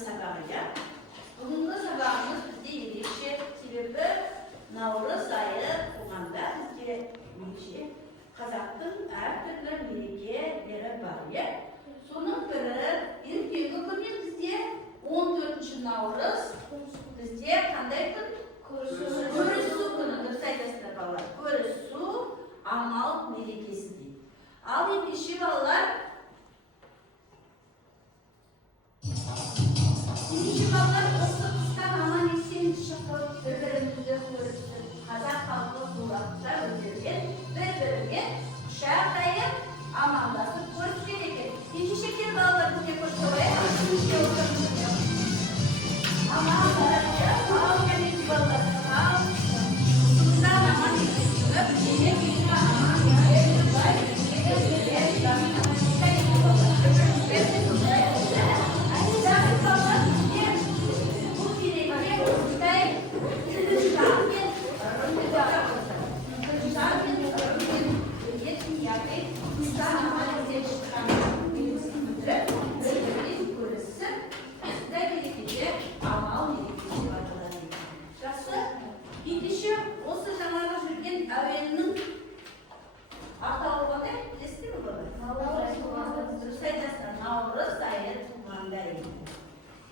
сабағы. Бүгінгі сабағымыз бізде ерекше, себебі наурыз айы туғанда бізде ерекше қазақтың әртүрлі мерекелері бар. Соның бірі ертеңгі күні бізде 14 наурыз бізде қандай күн? Көрісу күні. Дұрыс айтасыздар балалар. Көрісу амал мерекесі дейді. Ал ендеше балалар, осы қыстан аман есен шығып, бір-бірімізді көрісіп, қазақ халқы турасында өздерімен бір-бірімен құшақтайып, амандасып көріскен екен. Ендеше балалар бізге көрсете қояйық. Аман балалар, аман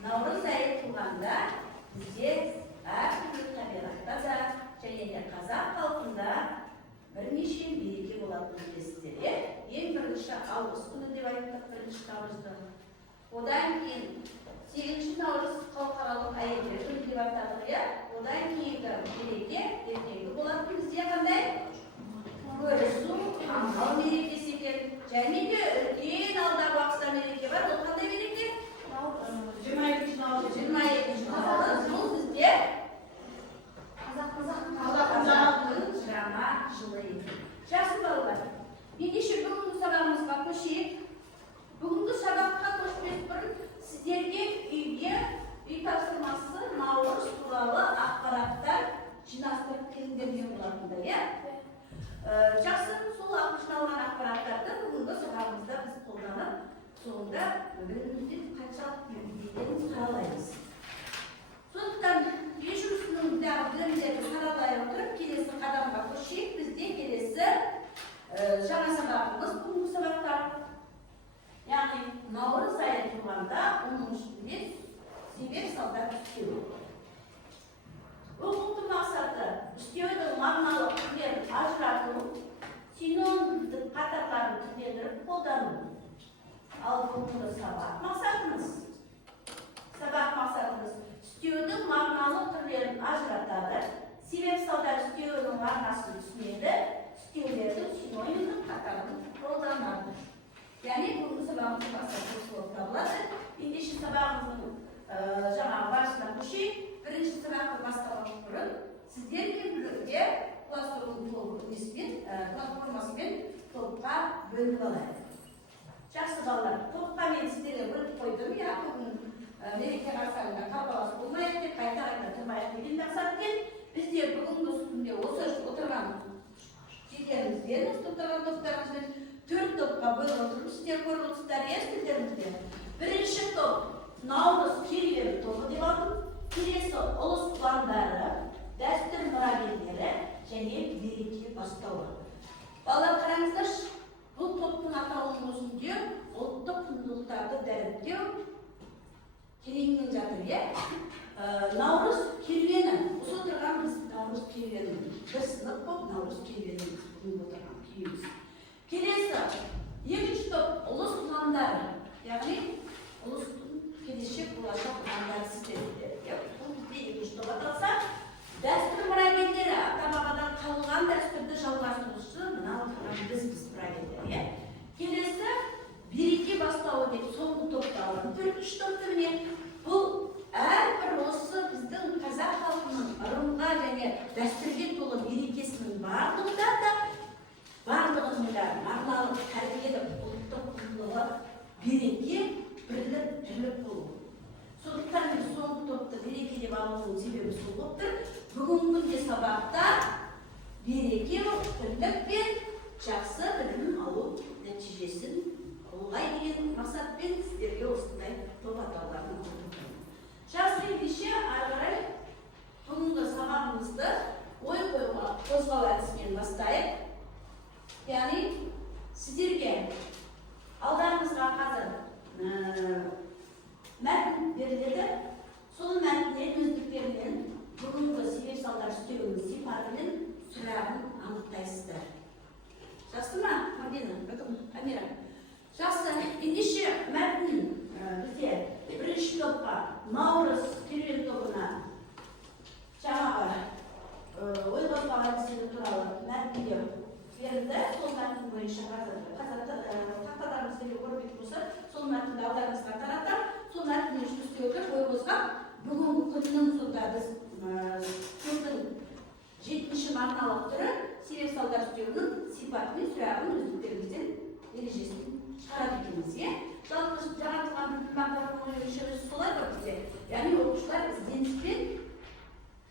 наурыз айы туғанда бізде әртүрлі табиғатта да және де қазақ халқында бірнеше мереке болатынын білесіздер. Ең бірінші август күні деп айттық, бірінші наурызды. Одан кейін 8 наурыз халықаралық әйелдер күні деп атадық. Одан кейінгі мереке ертеңгі болатын бізде қандай? Көрісу амал мерекесі екен. Және де үлкен алдағы уақытта мереке бар. Ол қандай мереке? 22 наурыз. Бұл бізде қазақтың жаңа жылы екен. Жақсы балалар, ендеше бүгінгі сабағымызға көшейік. Бүгінгі сабаққа көшпес бұрын сіздерге үй тапсырмасы наурыз туралы ақпараттар жинастырып келіңдермен болатындай. Жақсы, сол жиналған ақпараттарды бүгінгі сабағымызда біз қолданып, соңында өмірімізден қаншалық екенін қаралаймыз. Сондықтан үй жұмысының білімдерді қаралай отырып, келесі қадамға көшейік. Бізде келесі жаңа сабағымыз бүгінгі сабақтар. Яғни наурыз айы туғанда оның ішінде себеп салдар үстеу. Оқыту мақсаты үстеудің мағыналық түрлерін ажырату, синонимдік қатарларын түрлендіріп қолдану. Ал бүгінгі сабақ мақсатымыз үстеудің мағыналық түрлерін ажыратады, себеп салдар үстеуінің мағынасын түсінеді, үстеулердің синонимдік қатарын қолданады. Яғни бүгінгі сабағымыздың мақсаты болып табылады. Ендеше сабағымыздың жаңағы барысына көшейік. Бірінші сабақты бастаудан бұрын сіздермен бірге платформасымен топқа бөлініп алайық. Жақсы балалар, топқа мен сіздерге бөліп қойдым. Бүгін мереке қарсаңында қарбалас болмайық деп, қайта тұрмайық деген мақсатпен бізде бүгінгі үстінде осы отырған жетерімізден, отырған топтарымызбен 4 топқа бөліп отырып, сіздер көріп отырсыздар естілдерімізде. Бірінші топ наурыз керуені тобы деп алдым. Келесі ұлыс ұландары, дәстүр мұрагерлері және мереке бастауы. Балалар қараңыздаршы, бұл топтың атауының өзінде ұлттық құндылықтарды дәріптеу тереңінен жатыр. Наурыз керуені, осы отырған біз наурыз керуені, бір сынып болып наурыз керуені бүгінгі отырған күйіміз. Келесі, екінші топ ұлыс ұландары, яғни ұлыстың келешек болашақ ұландары сіздерде. Бұл бізде екінші топ аталса, дәстүр мұрагерлері, ата-бабадан қалған дәстүрді жалғастырушы мынау біз мұрагерлер. Келесі, береке бастауы деп соңғы топта алған. Төртінші топты міне, бұл әрбір осы біздің қазақ халқының ырымға және дәстүрге толы мерекесінің барлығында да барлығында мағыналық тәрбиелік ұлттық құндылығы береке, бірлік, тірлік болу. Сондықтан мен соңғы топты береке деп алуының себебі сол болып тұр. Бүгінгі күнде сабақта береке, бірлік пен жақсы білім алу нәтижесін қолға деген мақсатпен сіздерге осындай топ атауларын көрсетемін. яғни сіздерге алдарыңызға қазір мәтін беріледі. Сол мәтіннен өздіктерінен бүгінгі себеп салдар үстеуінің сипатымен сұрағын анықтайсыздар. Жақсы ма, Амира? Жақсы. Ендеше мәтін бізде бірінші топқа наурыз керуен тобына жаңағы ой қозғаған мәселе туралы мәтіндер берілді. Сол мәтін бойынша қазір тақтадарыңыз келе көріп болса, сол мәтінді алдарыңызға таратып, сол мәтіннен жүрістеуді ой қозғап, бүгінгі күннің сонда біз сөздің 7-ші мағыналық түрі себеп салдар үстеуінің сипатымен сұрағын өздіктеріңізден ережесін шығарады екенбіз. Жалпы жаңартылған мағыналық ережесі солай ғой бізде. Яғни оқушылар ізденіспен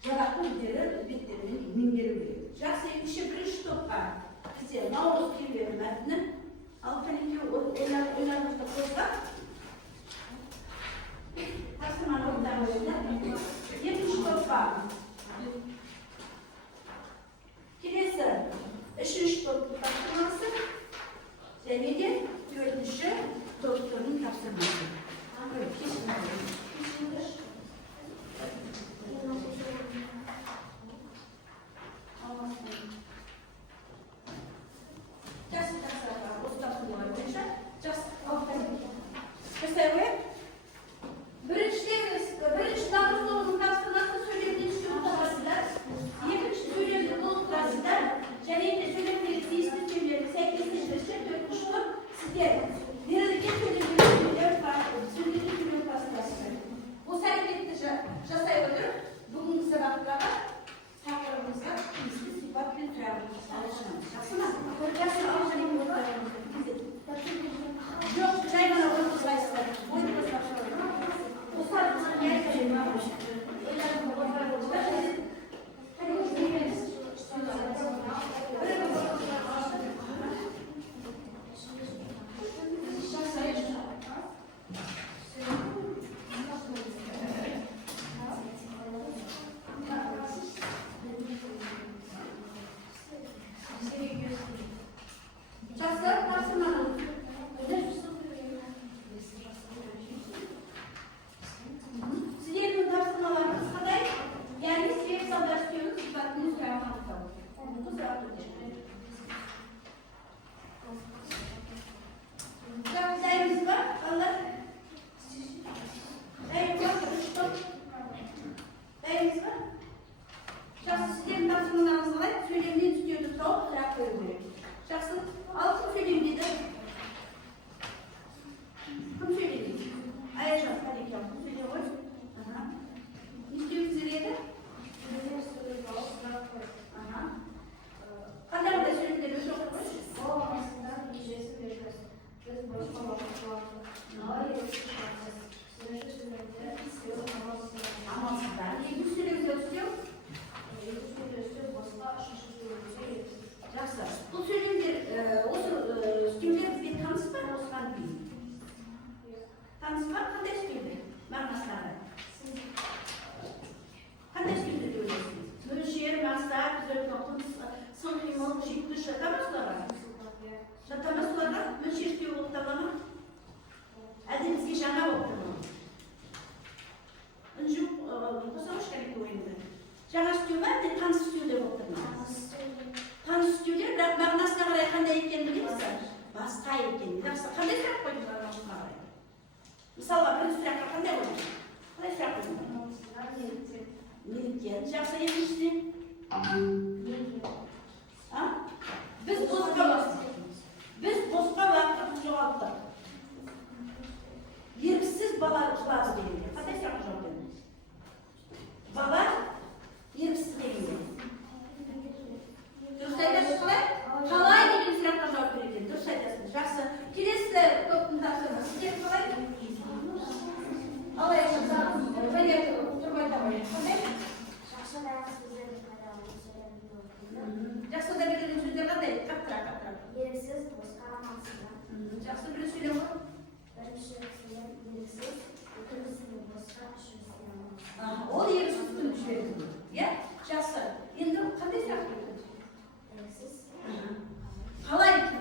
жарақты өздері беттерінен меңгеру керек. Жақсы, ендеше бірінші топқа бізде наурыз керуені мәтіні ал кәнекей ойларымызды қозғап тапсырманы орындап қойыңдар. Екінші топқа келесі үшінші топтың тапсырмасы және де төртінші топтың тапсырмасы. Қалай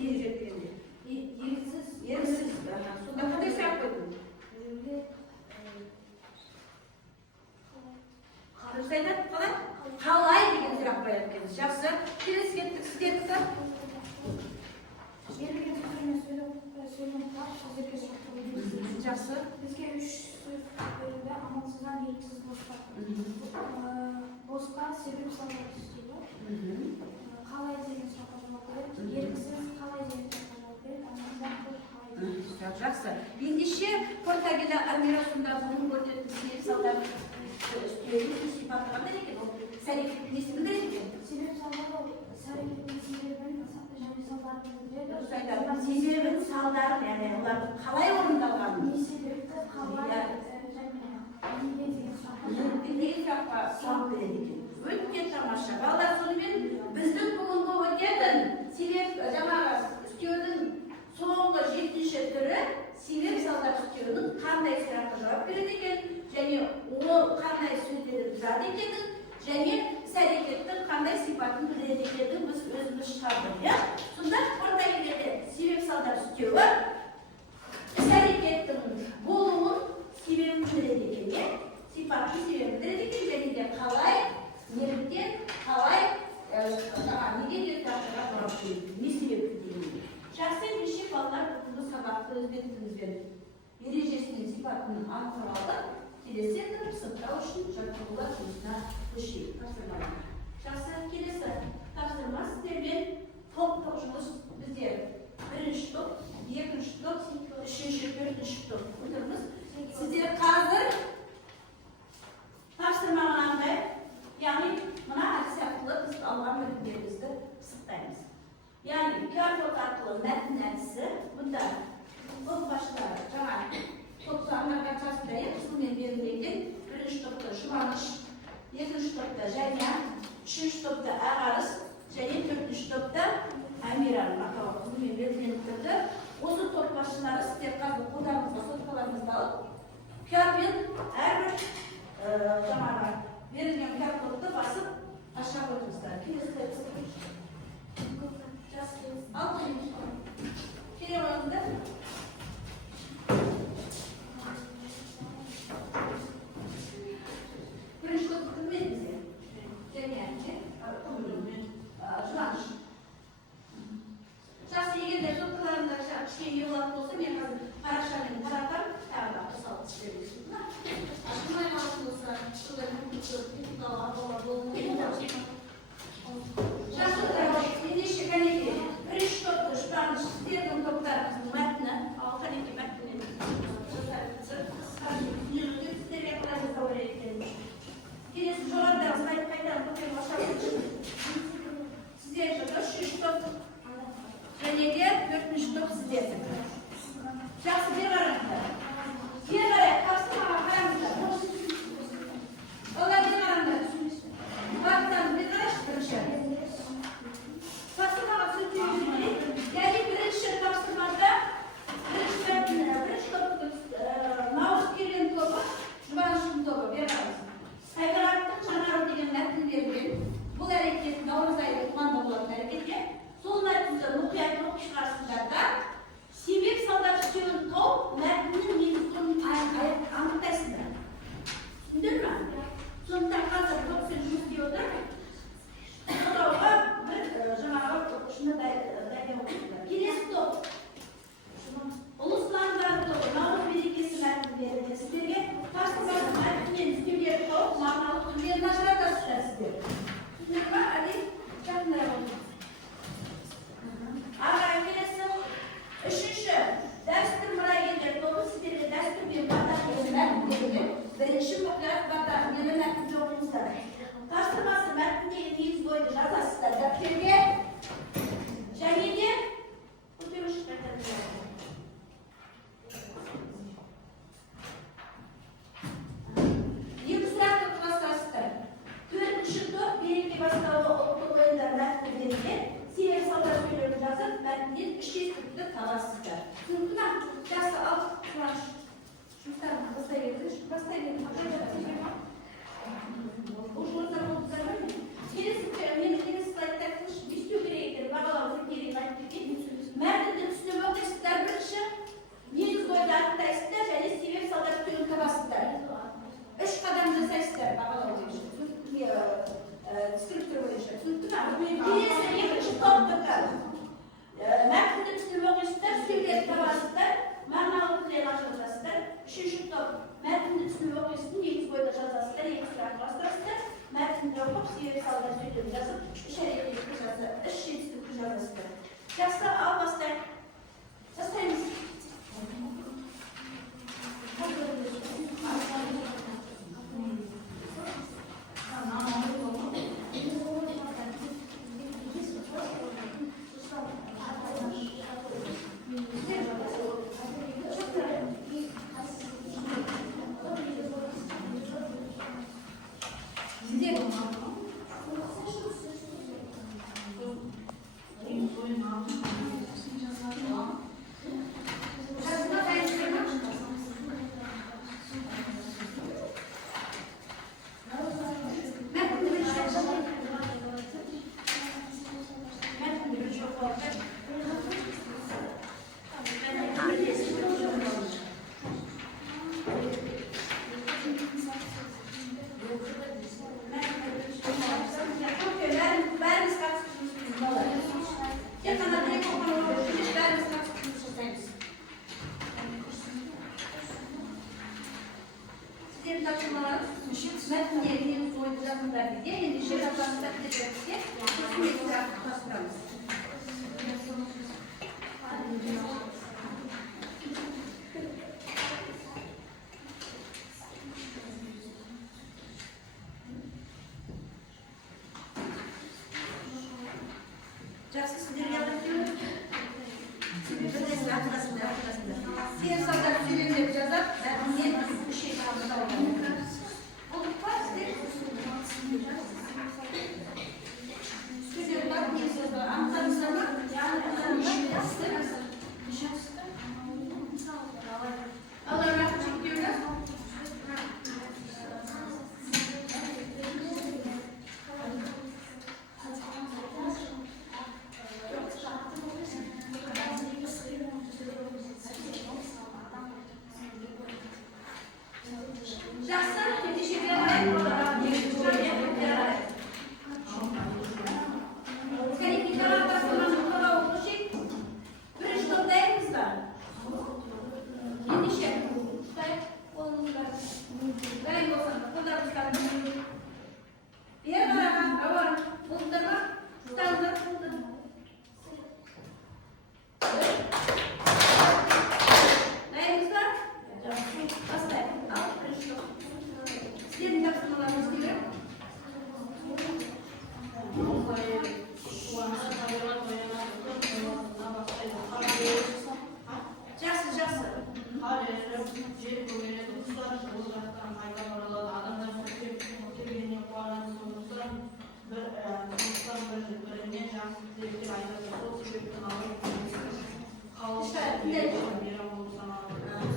ережет дегенде. Еріксіз. Сонда қандай сұрақ қойдың? Дұрыс айтады, қалай? Қалай деген сұрақ қояды екенбіз. Жақсы. Келесі кеттік, сіздердікі? Берілген сөздермен сөйлем Жақсы. Бізге 3 сөз берілді. Амалсыздан еріксіз босқа. Босқа себеп салдар түстейді. Қалай деген сұраққа жауап береді. Еріксіз қалай деген сұраққа жауап береді. Амалсыздан қалай деген. Жақсы. Ендеше портабелі армирасында бұның көрсететін себеп салдар үстеуінің сипаты қандай екен? Ол сәрекеттің несін білдіреді екен? Себеп салдар ол сәрекеттің себебін және салдарын білдіреді. Дұрыс айтады. Себебін, салдарын, яғни олардың қалай орындалғанын. Не себепті қалай және не деген сұраққа жауап береді екен. Өте тамаша. Балалар, сонымен біздің бүгінгі өтетін себеп жаңағы үстеудің соңғы 7-ші түрі себеп салдар үстеуінің қандай сұраққа жауап береді екен, және ол қандай сөздерді бұзады екенін, және іс-әрекеттің қандай сипатын білдіреді екенін біз өзіміз шығардық, иә? Сонда портабеледе себеп салдар үстеуі іс-әрекеттің болуын себебін білдіреді екен, иә? Сипатын себебін білдіреді екен, және де қалай, неліктен, қалай, неге де тағдырға жауап береді, не себепті дегенде. Жақсы, ендеше балалар бүгінгі сабақты өз бетімізбен ережесінің сипатының анықтап алдық. Келесі сыныптау үшін жаттығулар жұмысына көшейік. Тапсырмалар. Жақсы, келесі тапсырма сіздермен топтық жұмыс біздер 1-ші топ, 2-ші топ, 3-ші, 4-ші топ отырмыз. Сіздер қазір тапсырма мынандай, яғни мына әдіс арқылы біз алған мәтіндерімізді пысықтаймыз. Яғни QR-код арқылы мәтін әдісі мұнда отбасылар жаңа топтарға қатысында қысылмен берілген 1-ші топта Жұбаныш, 2-ші топта Жәния, 3-ші топта Ағарыс және 4-ші топта Әмираның атауы қысылмен берілгендіктерді осы топ басшылары сіздер қазір қолдарыңызға соткаларыңызды алып QR-мен әрбір жаңағы берілген QR-кодты басып аша қойыңыздар. Келесі ал келе қойыңыздар. Бірінші көпті кірмеді бізде. Және Жұбаныш. Жақсы, егерде топтыларында кішкене болатын болса, мен қазір парақшамен таратам, тағы да қосалып істеріңізді. Ашылмай қалатын болса, шылдар жақсы, ендеше кәнеке, 1-ші топты Жұбаныш, сіздердің топтарыңыздың мәтіні, ал кәнеке мәтінен сіздерге қалайыңызға ойлайтын. Келесі жоғарыдағы слайд қайтадан көтеріп аша өтші. Сіздер 3-ші топ және де 4-ші топ сіздердің. Жақсы, бер қараңыздар. Бер қарайық, тапсырмаға қараңыздар. Олар бер қараңыздар. Бақтан бер қарайшы бірінші. Тапсырмаға түсіртіп жүрейік. Яғни 1-ші тапсырмада 1-ші топтың Наурыз келген тобы, Жұбаныштың тобы. Бер қараңыз. Табиғаттың жаңару деген мәтін берілген. Бұл әрекет наурыз айы тұманда болатын әрекетте. Сол мәтінді мұқият оқып шығарсыздар да себеп салдар үстеуін тауып мәтіннің негізін анықтайсыздар. Түсіндіңіз ме? Сондықтан қазір тоқпен жұмыс істеп отыр. Сұрауға бір жаңағы оқушыны дайындап отырсыздар. Келесі топ. Ұлысландар тобы наурыз мерекесі мәтіні берілген сіздерге. Тапсырманың мәтінінен үстемдер тауып мағыналық түрлерін ажыратасыздар сіздер. Түсіндіңіз ме? Әдейі жақындай болыңыз. Аға келесі 3-ші дәстүр мұрагерлер тобы сіздерге дәстүр мен бата деген мәтін берілген. 1-ші мұқият бата деген мәтінді оқыңыздар. Тапсырмасы мәтіндегі негіз бойды жазасыздар дәптерге және де көтеруші қайтарыңыздар. Екі сұрақты құрастырасыздар. 4-ші топ береке бастауы ұлттық ойындар мәтіні берілген. Себеп салдар сөйлерін жазып, мәтінден 3 ескілікті табасыздар. Түсінікті ме? Жақсы, ал Жұбаныш. Жұмыстарын бастай бердіңіз. Бастай бердіңіз. Бұл жұмыстар болдыңыздар ма? Келесі слайдта не істеу керек екенін бағалауыңызға керек айтып кетейін. Üçüncü top metnin üstüne okuyorsun, negiz boyda жазасыздар, екі сұрақ бастырасыздар. Metnді оқып, себеп салдар сөйтіп жазып, үш әрекеттік жазасыздар, үш жетістік жазасыздар. Жақсы, ал бастайық. Жастаймыз. Жақсы, сіздерге алып Сен салдар сөйлемдеп жазап, бәрінен үш ет алып Болып па, сіздер? Сөздер бар, не сөз бар? Аңсаңыздар ма? Алар рақым шектеулі?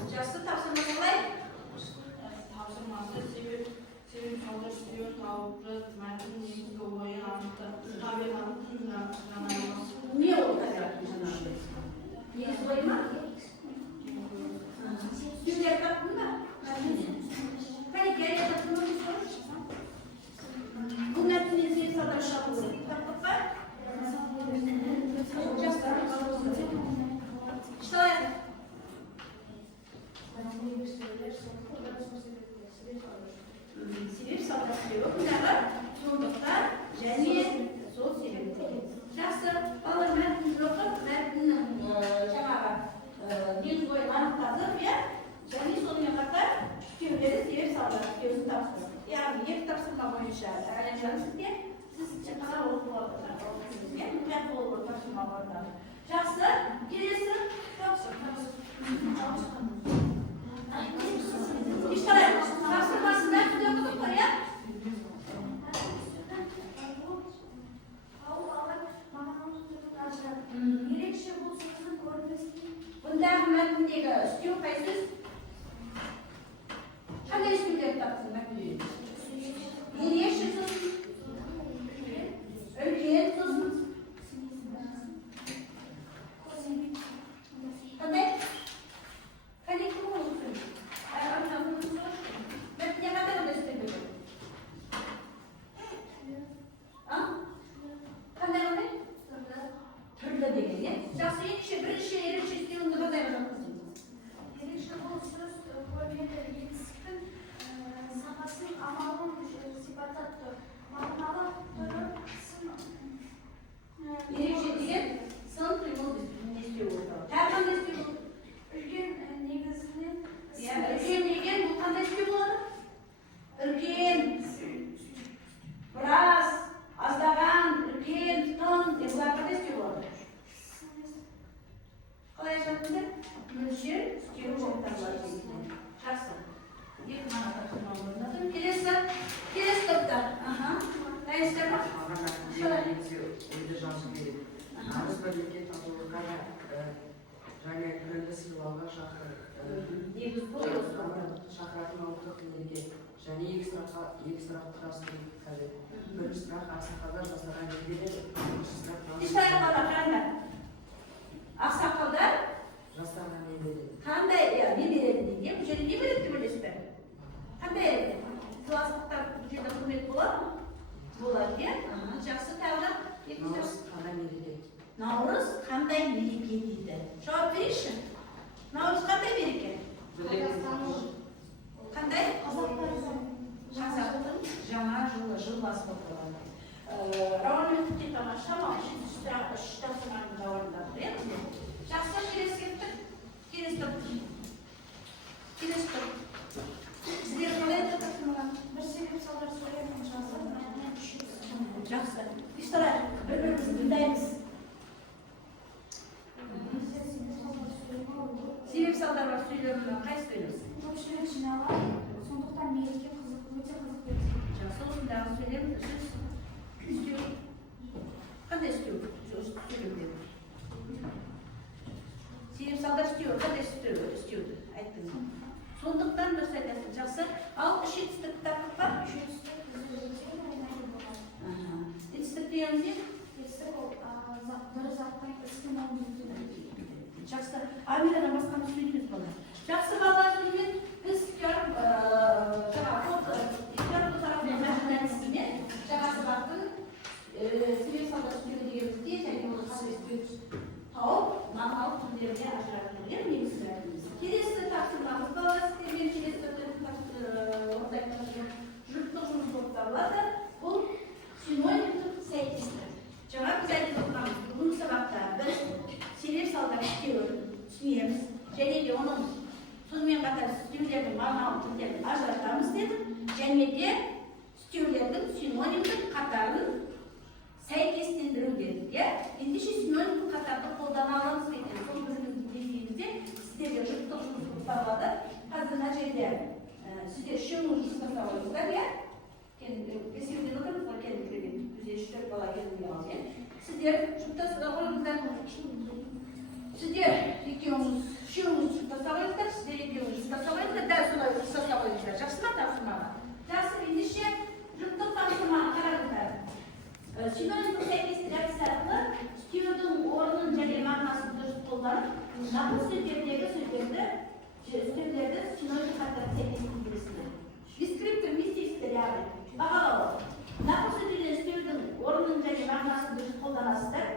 Жақсы тапсырмасы қалай? Тапсырмасы себеп салдар себеп тауып мәтін негізгі ойын анықтап табиғаттың жаңалығы. Не ол табиғаттың жаңалығы? Негіз ойы ма? Сіздер таптың ба? Қанеке, таптың ба? Бұл мәтіннен себеп салдар шабылды. Таптық па? Жақсы. Шталайық. Себеп салдар себебі бұндағы сондықтан және сол себепті. Жақсы, балалар мәтінді оқып, мәтіннің жаңағы негіз ойын анықтадық, және сонымен қатар түйеулері себеп салдар түйеуін тапсырды. Яғни екі тапсырма бойынша әлемжан сізге сіз қана оқып отырсыз. Мұқият болып тапсырма барда. Жақсы, келесі İşte tavsırmasından gidiyoruz oraya. Gerekçe bu sözün görmesi. Bundan metnindeki istiyor kayıtsız. Hangi istiyorlar tapsın metnini? Nereye şişsin? Ölüye tutsun. Hadi. Hadi kim olsun? Metniye kadar öyle istiyor. Qanday qildi? Turli degan. Shaxsiy kishi bir ishi eri ishi istayotganda qanday qiladi? Stüyor toplarlar. Жақсы. Екі мана тапсырма орындадым. Келесі топтар. Дайынсыздар ма? Өзі жазу керек. Арыз бірлікке татулыққа және күрелі сыйлауға Негіз бұл шақыратын ұлттық өнерге және екі сұрақ құрастыру қажет. Бірінші сұрақ ақсақалдар жастарға не береді? Екінші сұрақ Ақсақалдар қандай? Ақсақалдар жастарға не береді? қандай не береді деген? Бұл жерде не береді деп ойлайсыздар? Қандай класстықтар бұл жерде құрмет болады ма? Болады, иә? Жақсы, тағы да Наурыз қандай мереке? Наурыз қандай мереке дейді? Жауап берейінші. Наурыз қандай мереке? Қандай? Қазақтың жаңа жылы, жыл басы болып тұрады. Рауан өтте тамаша ма? Үш тапсырманың жауабында тұр, иә? Жақсы, келесі кеттік. Келесі топ. Келесі топ. Сіздер қалай тапсырмаған? Bir sebep sallar söylemeyin şahsen. Ben düşünüyorum. Жақсы. Ұйыстырайық, бір-бірімізді тыңдаймыз. Себеп салдар бар сөйлемін қайсы сөйлеміз? Көпшілік жиналар, сондықтан мереке өте қызық өтеді. Жақсы, осындағы сөйлем үстеу. Қандай үстеу? Сөйлем. Себеп салдар үстеу, қандай үстеуді айттыңыз? Сондықтан дұрыс айтасың. Жақсы. Ал үшіншісі тақырып бар? Етістік дегеніміз не? Етістік ол бір заттан іске маңызды. Жақсы. Амирадан басқаны сөйлейміз бала. Жақсы балалармен біз жаңағы бақтың себеп салдар үстеу дегенімізде және оны қандай үстеу тауып мағыналық түрлеріне ажыратылған негізгі айтымыз. Келесі тапсырмамыз балалар сіздермен келесі жұрттық жұмыс болып табылады. Бұл синонимдік сәйкестік. Жаңа біз айтып отырғанымыз бүгінгі сабақта біз себеп салдар үстеуін түсінеміз және де оның сонымен қатар үстеулердің мағыналық түрлерін ажыратамыз дедік. Және де үстеулердің синонимдік қатарын сәйкестендіру дедік. Ендеше синонимдік қатарды қолдана аламыз екен. Сол біздің деңгейімізде сіздерге жұрттық жұмыс болып табылады. Қазір мына жерде сіздер үшеуіңіз жұмыстаса қойыңыздар, иә? Бесеуден отырмыз ғой, келіңіздер. Бізде 3-4 бала келіңіздер алды, иә? Сіздер жұптаса қойыңыздар. Сіздер екеуіңіз, үшеуіңіз жұптаса қойыңыздар, сіздер екеуіңіз жұптаса қойыңыздар, дәл солай жұптаса қойыңыздар. Жақсы ма тапсырмаға? Жақсы, ендеше жұптық тапсырманы қараңыздар. Синонимдік сәйкестік әдісі арқылы үстеудің орнын және мағынасын дұрыс қолданып, нақыл сөздердегі үстеулерді синоним қатарына сәйкестендіресіздер. Дескриптор мистикстер, яғни бағалау. Нақыл сөздердегі үстеудің орнын және мағынасын дұрыс қолданасыздар.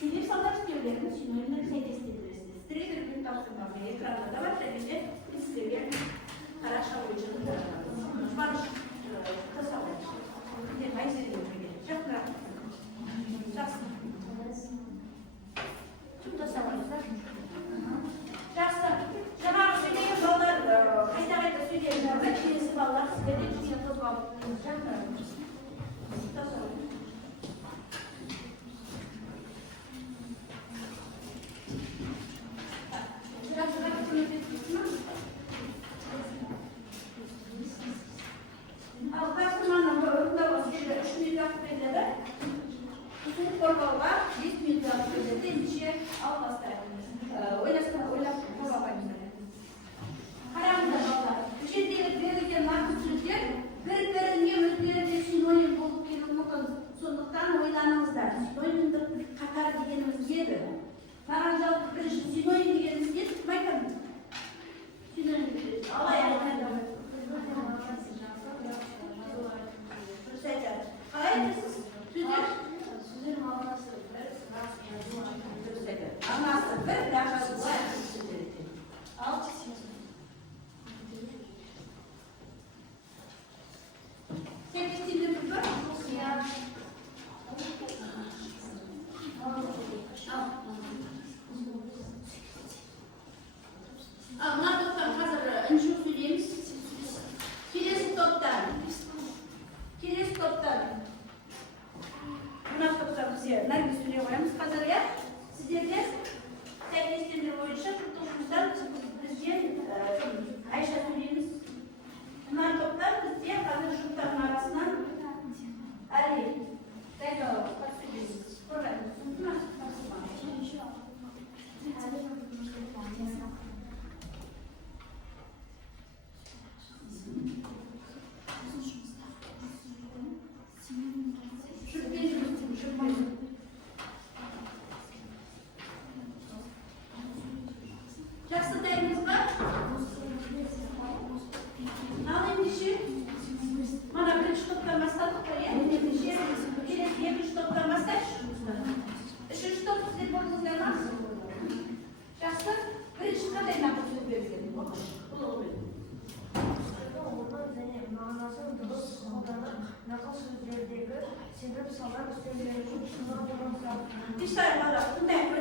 Себеп салдар үстеулердің синонимдік сәйкестендіресіздер. Сіздерге берген тапсырманы экранда және мағынасын дұрыс қолданып, нақыл сөздердегі себеп салдар үстемелігін түсіндіруге Dışarıda bunday bir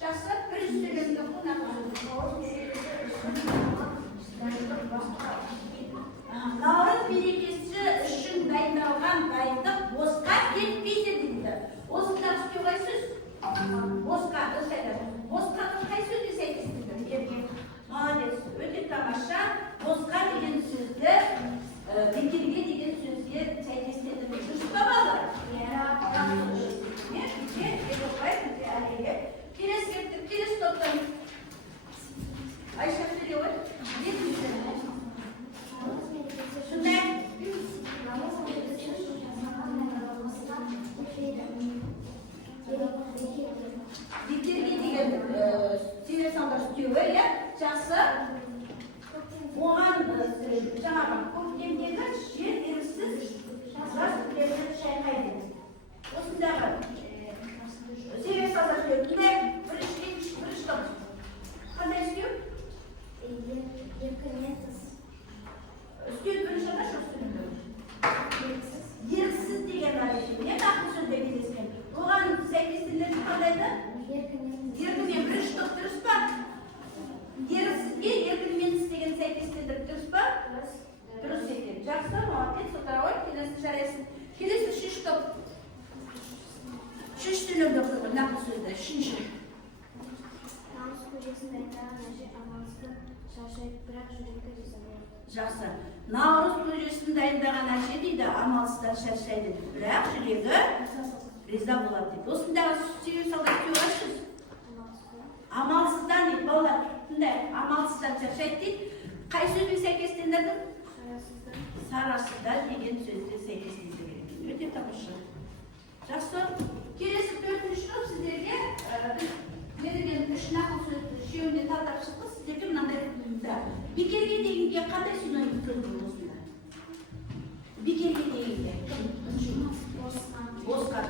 жақсы бір үстелерінде наурыз мерекесі үшін дайындалған дайындық босқа кетпейді дейді. Осындағы сөз қай сөз? Босқа, босқа қай сөзге сәйкес дейді? Молодец, өте тамаша. Босқа деген сөзді бекерге деген сөзге сәйкестендірмек. Дұрыс па балалар? Келесі топтан Айша сөйлеу ғой. Бекерге деген себеп салдар теория жақсы. Оған жаңағы көктемдегі жер еріксіз жаз күндерді шайқайды. Осындағы себеп салдар теория бірінші топ. Қандай істеу? Үстел бірінші ғана жоқ үстелінде. Еріксіз деген бар екен. Не тақыл сөзде кездескен? Оған сәйкестендіретін қандайды? Еркімен бірінші топ дұрыс па? Еріксізге еркімен істеген сәйкестендіріп дұрыс па? Дұрыс екен. Жақсы, молодец, отыр ғой. Келесі жарайсың. Келесі үшінші топ. Үшінші төлемді оқиды, нақыл сөзді. Үшінші. Намыс көжесін дайындаған әже амалсыздан шаршайып, бірақ жүрегі риза болады. Жақсы. Наурыз көжесін дайындаған әже дейді, амалсыздан шаршайды, бірақ жүрегі риза болады дейді. Осындағы себеп салдар теория сөз. Амалсыздан дейді, балалар, амалсыздан шаршайды дейді. Қай сөзбен сәйкестендірдің? Сарасыздан деген сөзбен сәйкестендірген. Өте тамаша. Жақсы. Келесі төртінші топ сіздерге берілген үш нақыл сөзді үшеуіне талдап шықты. Сіздерге мынандай бекерге дегенге қандай синоним көрдіңіз осында? Бекерге дегенге босқа.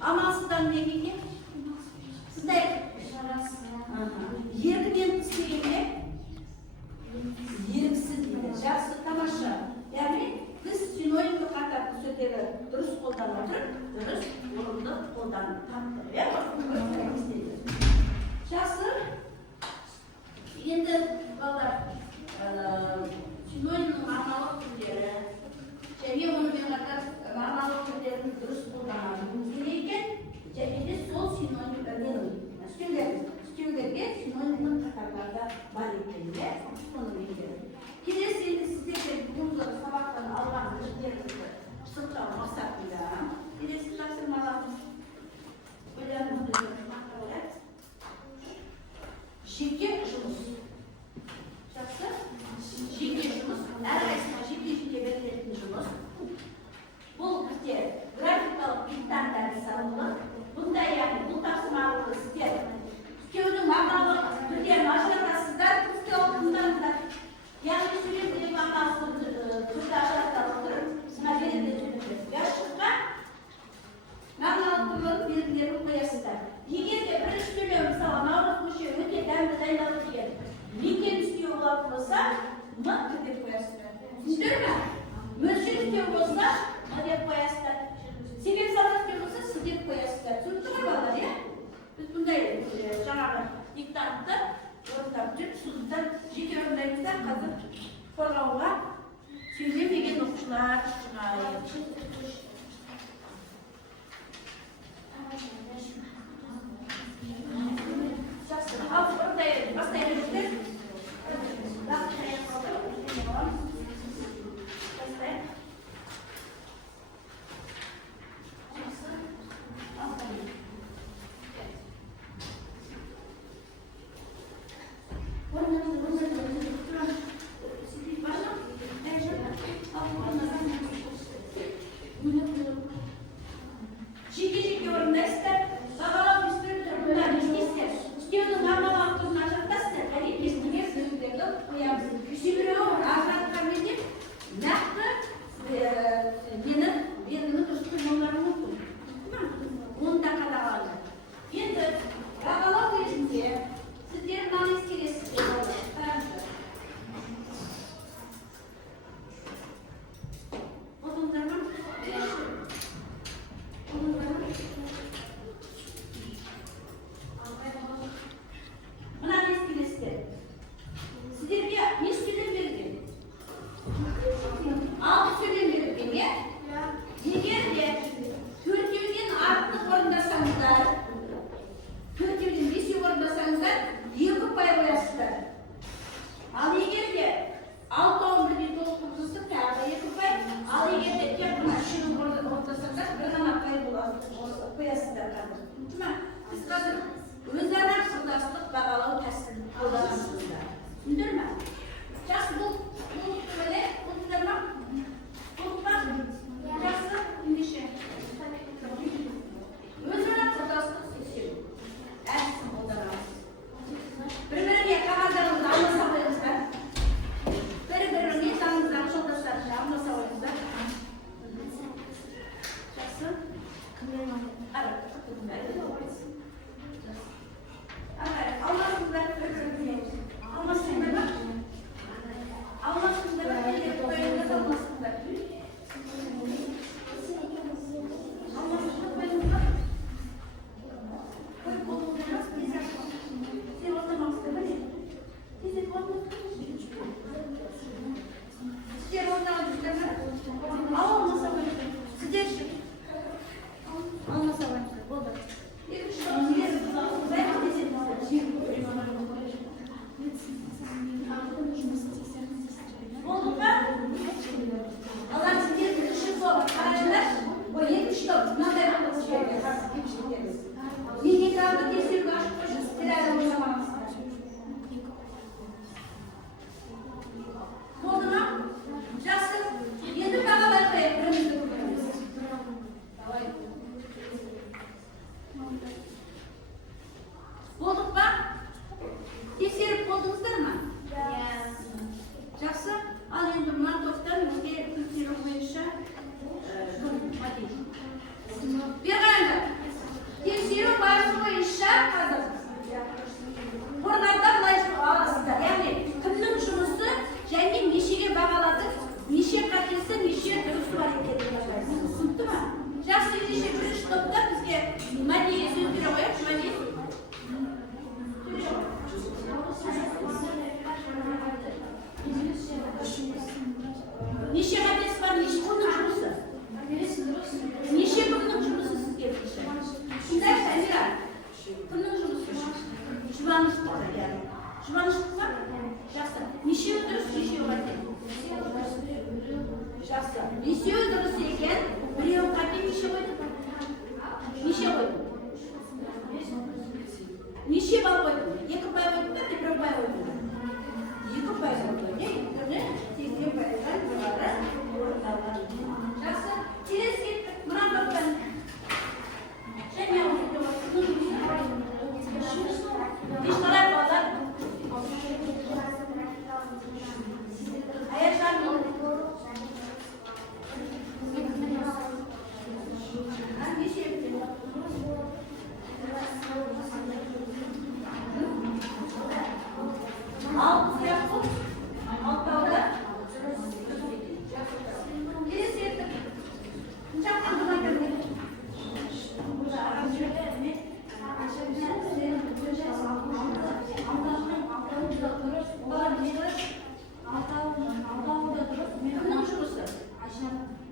Амалсыздан дегенге сіздай еркімен істегенге еріксіз дейді. Жақсы, тамаша. Яғни біз синонимді қатар сөздерді дұрыс қолданып отырып, дұрыс орынды қолданып таптық. Жақсы. Енді балалар синонимнің мағыналық түрлері және онымен қатар мағыналық түрлерін дұрыс қолдануымыз екен, және де сол үстемдерге синонимнің қатарлары бар екеніне соны меңгереді. Келесі енді сіздерге бүгінгі сабақтан алған білімдеріңізді пысықтау мақсатында келесі тапсырмаларымыз жеке жұмыс. Жақсы? Жеке жұмыс. Әрқайсысына жеке берілетін жұмыс. Бұл бізде графикалық диктанттар жасалынды. Бұндай яғни бұл тапсырма арқылы сіздер істеудің мағыналық түрдерін ажыратасыздар, істеу алдыңдарыңыздар. Яғни сөйлемдегі мағыналық түрді ажыратып отырып, сына берілген сөйлемдер. Яшыққа мағыналық түрлерін белгілерін қоясыздар. Егер де бірінші сөйлем мысалы наурыз көше өте дәмді дайындалып деген мекен істеу болатын болса, м деп қоясыздар. Түсіндіңіздер ме? Мөлшер істеу болса, м деп қоясыздар. Себеп салдар істеу болса, с деп қоясыздар. Түсіндіңіздер ме балалар, иә? Біз бұндай жаңағы диктантты орындап жүріп, сондықтан жеке орындаймыздар. Қазір қорғауға сөйлемеген оқушылар шығайық. Жақсы, ал бастай беріңіздер. Нешеу дұрыс, нешеу қате? Жақсы. Бесеу дұрыс екен, біреу қате неше қойды? Неше қойды? Неше бал қойды? 2 бай қойды да, 1 бай қойды? 2 бай қойды. Не? Өйткені 80 пайыздан жоғары орындалған. Жақсы. Келесі кеттік. Мына топтан. Және ешқалай балалар. Аяшан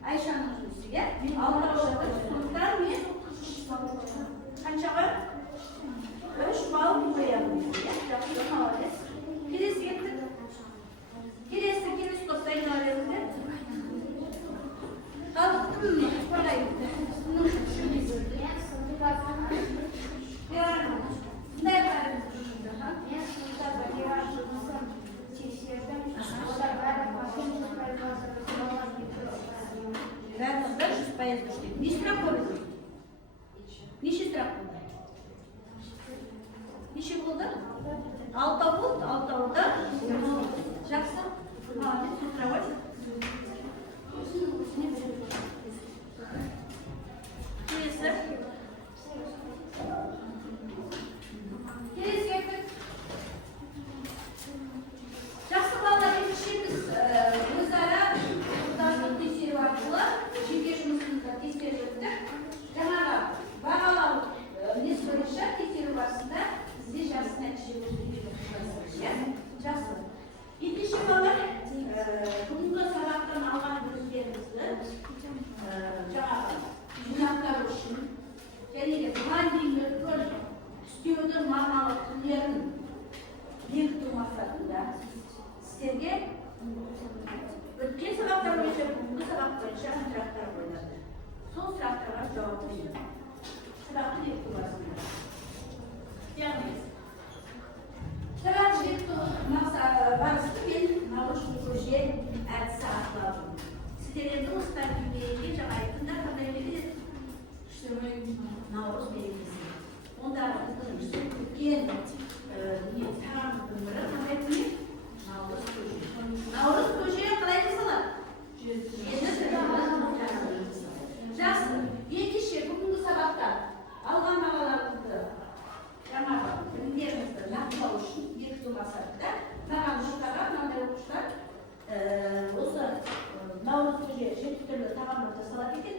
Ayşan'ın sürüsüyle Allah'ın sonuçlar mı? Kaçağı 3 bal koyalım. Yaptığım havales. Kilis getir. Kilis kostayın havalesinde. Kalktım mı? Kolay. Ne yapalım? Бәріміз 100% күштейді. Не сұрақ көрді? Неше сұрақ болды? Неше болды? 6 болды, 6-да. Жақсы. Молодец, сутравать. Келесі. Келесі кеттік. Жақсы балалар, ендішіміз өзара ұлттастық тексеру арқылы жеке жұмысымызға тексеріп өттік. Жаңағы бағалау несі бойынша тексеру барысында бізде жақсы нәтиже көрсетілген. Жақсы. Ендеше балалар, бүгінгі сабақтан алған білімдерімізді жаңағы жинақтау үшін және де бұған дейінгі үлкен істеудің мағыналық түрлерін бекіту мақсатында сіздерге өткен сабақтар бойынша бүгінгі сабақ бойынша сұрақтар қойылады. Сол сұрақтарға жауап береді. Сабақты бекіту барысында. Яғни сабақты бекіту барысында мен научный көше әдісі арқылы сіздер енді осыдан кейінге жаңа айтқанда қандай береді? Наурыз мерекесі. Онда біздің үлкен тағамыздың бірі қандай күні? Наурыз көже. Наурыз көже қалай жасалады? Жақсы. Ендеше бүгінгі сабақта алған бағаларымызды жаңағы білімдерімізді нақтылау үшін бекіту мақсатында маған жұрттарға мынандай оқушылар осы наурыз көже 7 түрлі тағамдар жасалады екен.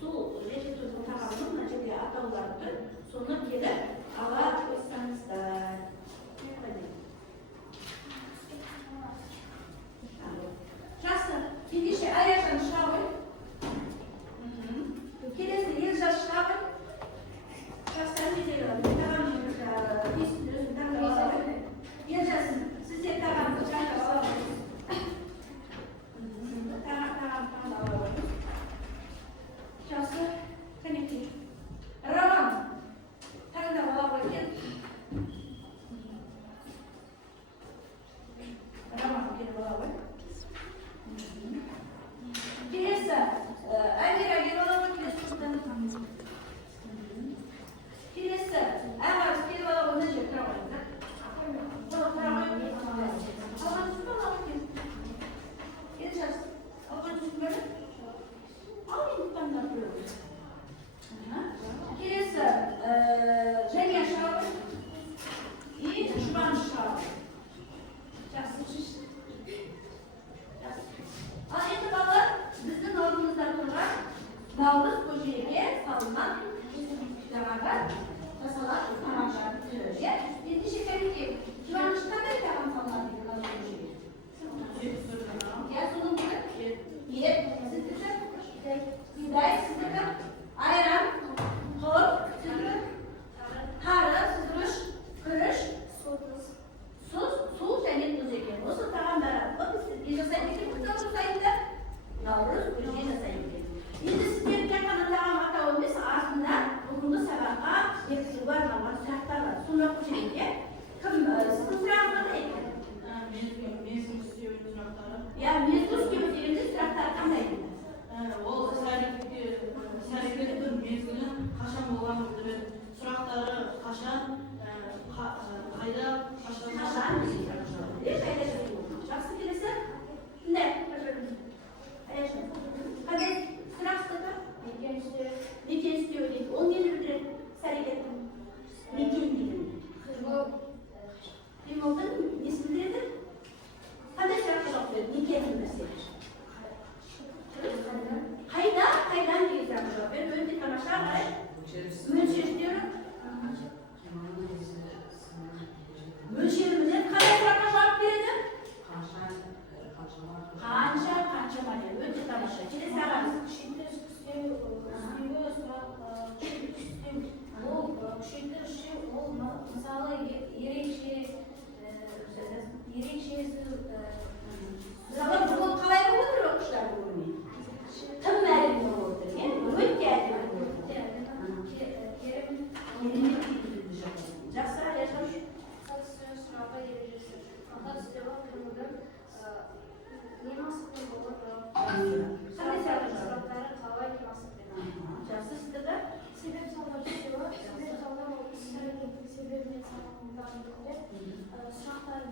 Сол 7 түрлі тағамның мына жерде атауларды соны келіп ала қойсаңыздар. Жақсы. Ендеше Аяшан шыға ғой. Келесі Елжас шыға ғой. Жақсы, Елжасын, сіздер тағамды жаңа ала қойыңыз. Тағам ала қойыңыз. Жақсы, кәнекей. Роман, таңдап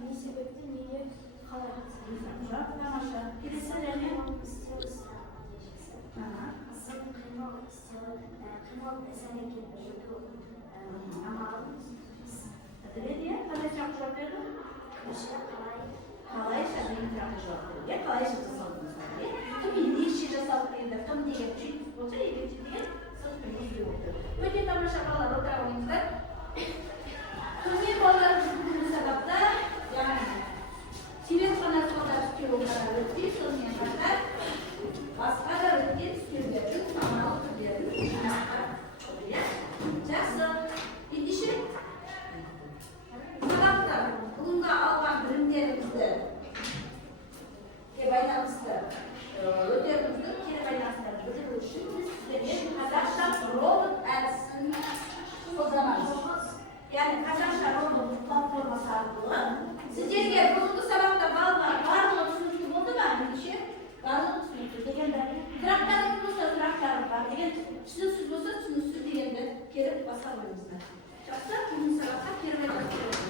не себептен неге қалай қатысады? Тамаша. Келесі және Стилі сұрақ нәтижесі. Сын қимыл стилі қимыл іс-әрекет жүргізу амалын біледі, қандай сұрақ жауап берді? кімше Қалайша деген сұраққа жауап берді. Қалайша жасалдыңыздар? Кім неше жасалды дегенде, кім деген жүйтіп болса, екінші деген сіз білмейді отыр. Өте тамаша балалар отыра қойыңыздар. Көне балалар жүргізген сабақта, яғни себеп қана сонда үстел ғана өтпей, сонымен қатар басқа да өткен үстелдердің амал түрлерін жинақтап жақсы. Ендеше сабақта бүгінгі алған білімдерімізді байланысты өтеріміздің кері байланыстарын білдіру үшін біз сіздерге қазақша робот әдісін қолданамыз. Яғни қазақша робот платформасы арқылы сіздерге бүгінгі сабақта балалар барлығы түсінікті болды ма? Ендеше барлығы түсінікті дегенді сұрақтарыңыз болса сұрақтарым бар деген, түсініксіз болса түсініксіз дегенді келіп басқа қойыңыздар. Жақсы, бүгінгі сабаққа кері байланыстырыңыз.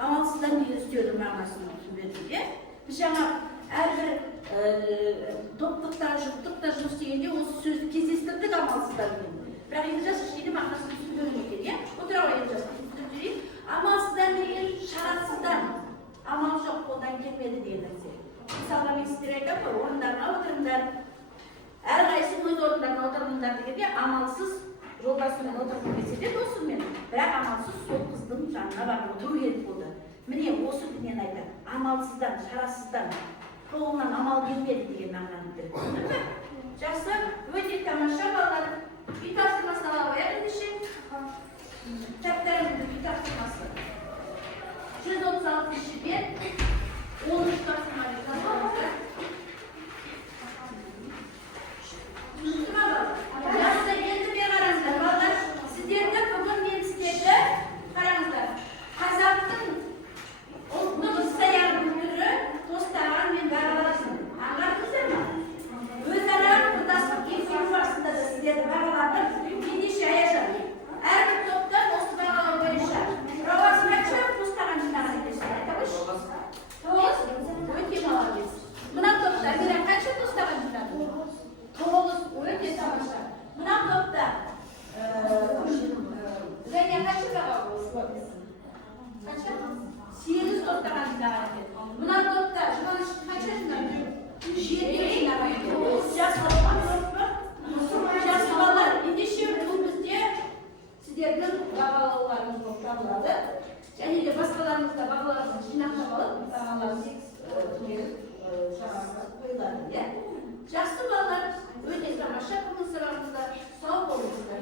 Амалсыздан деген үстеудің мағынасын түсіндіруге. Біз жаңа әрбір топтықта, жұптықта жұмыс істегенде осы сөзді кездестірдік амалсыздан деген. Бірақ енді жас ішкенде мағынасын түсіндіру екен, отыра қойып жасын түсіндірейік. Амалсыздан деген шарасыздан, амал жоқ қолдан келмеді деген нәрсе. Мысалға мен сіздер айтамын ғой, орындарына отырыңдар, әрқайсысы өз орындарына отырыңдар дегенде амалсыз жолдасымен отырып келсе де досыммен, бірақ амалсыз сол қыздың жанына барып отыру керек болды. Міне осы дүниені айтады. Амалсыздан, шарасыздан, қолынан амал келмеді деген мағынаны білдіреді. Жақсы, өте тамаша балалар. Үй тапсырмасын ала қояды ендеше. Кітаптарыңызды үй тапсырмасы. 136 бет, 13 тапсырма жазылыңыздар. Түсінді ма балалар? Жақсы, енді бері қараңыздар балалар. Сіздерді бүгін мен сіздерді қараңыздар. Қазақтың ұлттық іс-аяғы түрі тостаған мен бағаласын. Аңғардыңыздар ма? Өзара ортақтастық келісу барысында да сіздерді бағаладым. Ендеше аяжан. Әрбір топтан осы бағалау бойынша жауабы қанша тостаған жинаған екенсіздер? Айта қойшы. 9. Өте молодец. Мына топта мира қанша тостаған жинады? 9. Өте тамаша. Мына топта және қанша бағалау? Қанша? 8 тостаған жинаған екен. Мына топта жұбаныш қанша жинады? 7 жинаған екен. Жақсы балалар, ендеше бұл бізде сіздердің бағалауларыңыз болып табылады. Және де басқаларыңызда бағаларыңыз жинақтап алып, бағаларыңыз шарасы қойылады. Жақсы балалар, өте тамаша бүгін сұрағыңызда сау болыңыздар.